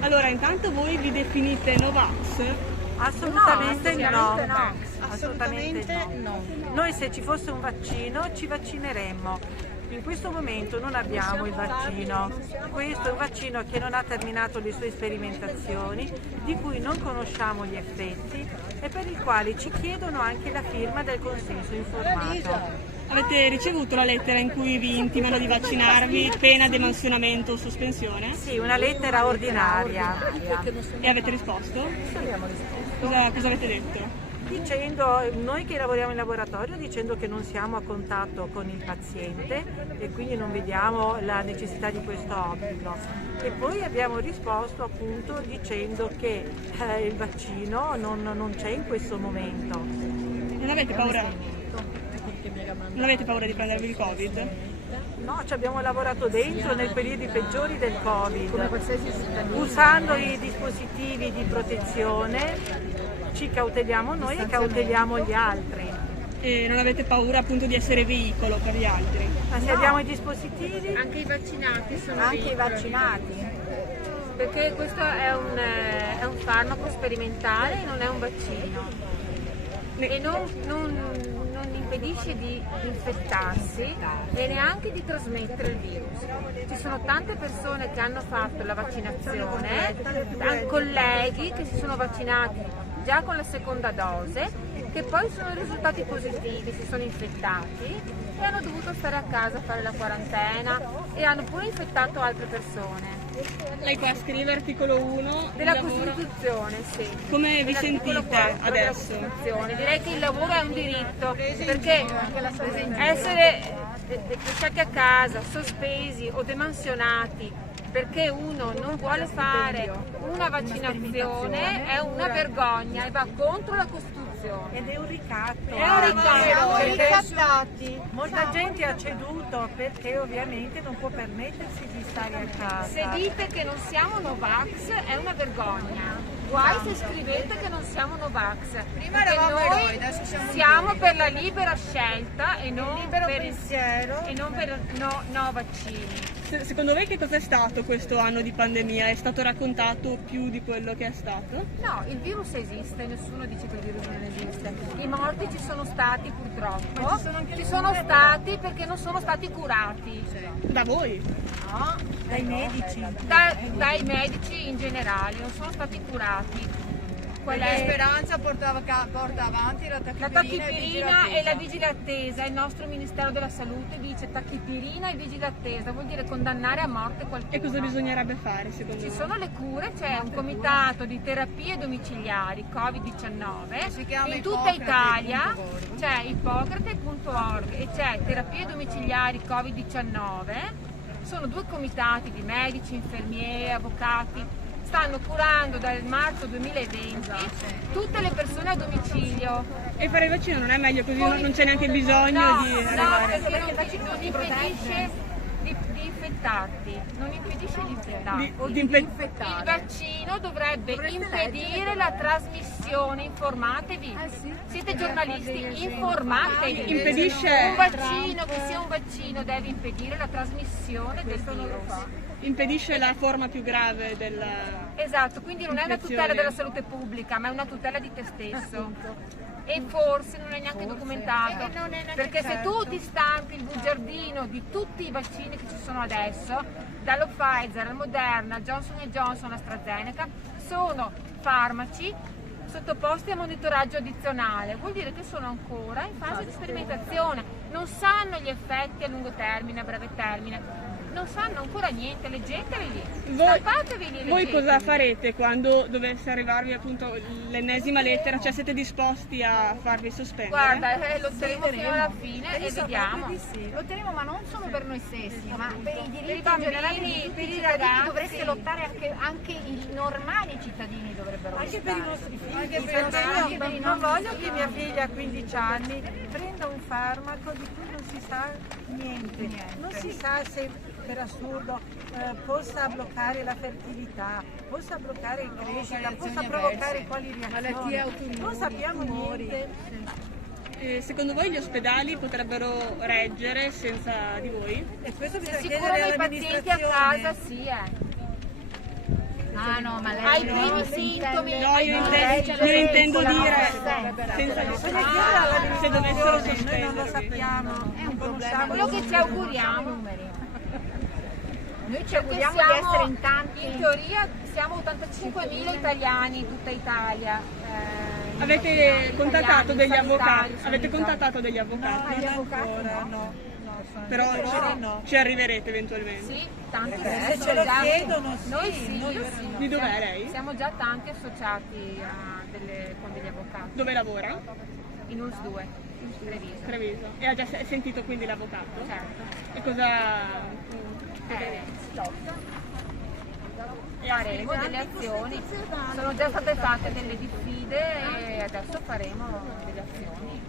Allora, intanto voi vi definite Novax? Assolutamente no. Assolutamente no. Noi se ci fosse un vaccino ci vaccineremmo. In questo momento non abbiamo il vaccino. Questo è un vaccino che non ha terminato le sue sperimentazioni, di cui non conosciamo gli effetti e per il quale ci chiedono anche la firma del consenso informato. Avete ricevuto la lettera in cui vi intimano di vaccinarvi, pena demansionamento o sospensione? Sì, una lettera ordinaria. E avete risposto? Abbiamo risposto. Cosa avete detto? Dicendo, noi che lavoriamo in laboratorio, dicendo che non siamo a contatto con il paziente e quindi non vediamo la necessità di questo obbligo. E poi abbiamo risposto appunto dicendo che il vaccino non c'è in questo momento. Non avete paura? Non avete paura di prendervi il Covid? No, ci abbiamo lavorato dentro nei periodi peggiori del Covid, usando i dispositivi di protezione, ci cauteliamo noi e cauteliamo gli altri. E non avete paura appunto di essere veicolo per gli altri? Ma se abbiamo i dispositivi, Anche i vaccinati sono Anche i veicoli. vaccinati. Perché questo è un farmaco sperimentale e non è un vaccino. E non impedisce di infettarsi e neanche di trasmettere il virus. Ci sono tante persone che hanno fatto la vaccinazione, colleghi che si sono vaccinati già con la seconda dose, che poi sono risultati positivi, si sono infettati e hanno dovuto stare a casa a fare la quarantena e hanno pure infettato altre persone. Lei qua scrive articolo 1 Della il lavoro. Costituzione, sì. Come vi Dell'articolo sentite 4 della adesso? Costituzione. Direi che il lavoro è un diritto, perché essere lasciati a casa, sospesi o demansionati perché uno non vuole fare una vaccinazione è una vergogna e va contro la Costituzione. ed è un ricatto. Siamo Perché ricattati. molta gente ha ceduto perché ovviamente non può permettersi di stare a casa. Se dite che non siamo Novax è una vergogna. Guai se scrivete che non siamo Novax. Prima Perché eravamo noi eroi, adesso siamo siamo per la libera scelta e non libero per pensiero. no vaccini. Secondo voi che cos'è stato questo anno di pandemia? È stato raccontato più di quello che è stato? No, il virus esiste, nessuno dice che il virus non esiste. I morti ci sono stati purtroppo, ci sono stati perché non sono stati curati Da voi? Dai medici. dai medici in generale, non sono stati curati. Qual La è? speranza porta avanti la La tachipirina e la vigile attesa, il nostro Ministero della Salute dice tachipirina e vigile attesa, vuol dire condannare a morte qualcuno. E cosa bisognerebbe fare secondo Ci voi? sono le cure, c'è un comitato di terapie domiciliari Si chiama Covid-19, in tutta Italia Ippocrate.org. c'è ippocrate.org e c'è terapie domiciliari Covid-19, sono due comitati di medici, infermieri, avvocati, stanno curando dal marzo 2020 tutte le persone a domicilio. E fare il vaccino non è meglio così, non c'è neanche bisogno di No, arrivare. perché non impedisce di infettarti, non impedisce di infettarti. Il vaccino dovrebbe impedire la trasmissione, informatevi. Siete giornalisti, informatevi. Impedisce- Un vaccino, che sia un vaccino, deve impedire la trasmissione del virus. Impedisce la forma più grave del... Esatto, quindi non è una tutela Infezione. della salute pubblica, ma è una tutela di te stesso. E forse non è neanche documentato, perché se tu ti stampi il bugiardino di tutti i vaccini che ci sono adesso, dallo Pfizer al Moderna, Johnson Johnson, AstraZeneca, sono farmaci sottoposti a monitoraggio addizionale, vuol dire che sono ancora in fase di sperimentazione, non sanno gli effetti a lungo termine, a breve termine, non sanno ancora niente, leggeteli lì, stampatevi lì, Voi leggeteli. cosa farete quando dovesse arrivarvi appunto l'ennesima lettera? Cioè siete disposti a farvi sospendere? Guarda, lotteremo fino alla fine e vediamo. Lotteremo ma non solo per noi stessi, ma per i diritti in bambini, generale di tutti per i i cittadini. ragazzi. Dovreste lottare anche i normali cittadini dovrebbero Anche per i nostri figli, Anche per i perché nostri io figli. non voglio che mia figlia a 15 anni prenda un farmaco di cui non si sa niente. Non si sa se per assurdo possa bloccare la fertilità, possa bloccare il crescita, possa provocare quali reazioni. Non sappiamo niente. Secondo voi gli ospedali potrebbero reggere senza di voi? E questo Se bisogna si chiedere curano i pazienti a casa, all'amministrazione. sì. Ah no, ma lei Ai no, primi si sintomi, intende- No, io intendo dire se dovessero noi non lo sospendervi. sappiamo, È un non problema. conosciamo quello che ci auguriamo. Noi ci Perché auguriamo di essere in tanti. in teoria siamo 85.000 italiani in tutta Italia. Avete contattato degli avvocati? sanitari, Avete sanitari. contattato degli avvocati? non ancora, no. Però no. ci arriverete eventualmente. Sì, tanti Se ce lo chiedono, sì, Noi sì, noi io sì. Di dov'è lei? Siamo già tanti associati con degli avvocati. Dove lavora? In US 2, in Treviso. Treviso. E ha già sentito quindi l'avvocato? Certo. E cosa... Faremo delle azioni. Sono già state fatte delle diffide e adesso faremo delle azioni.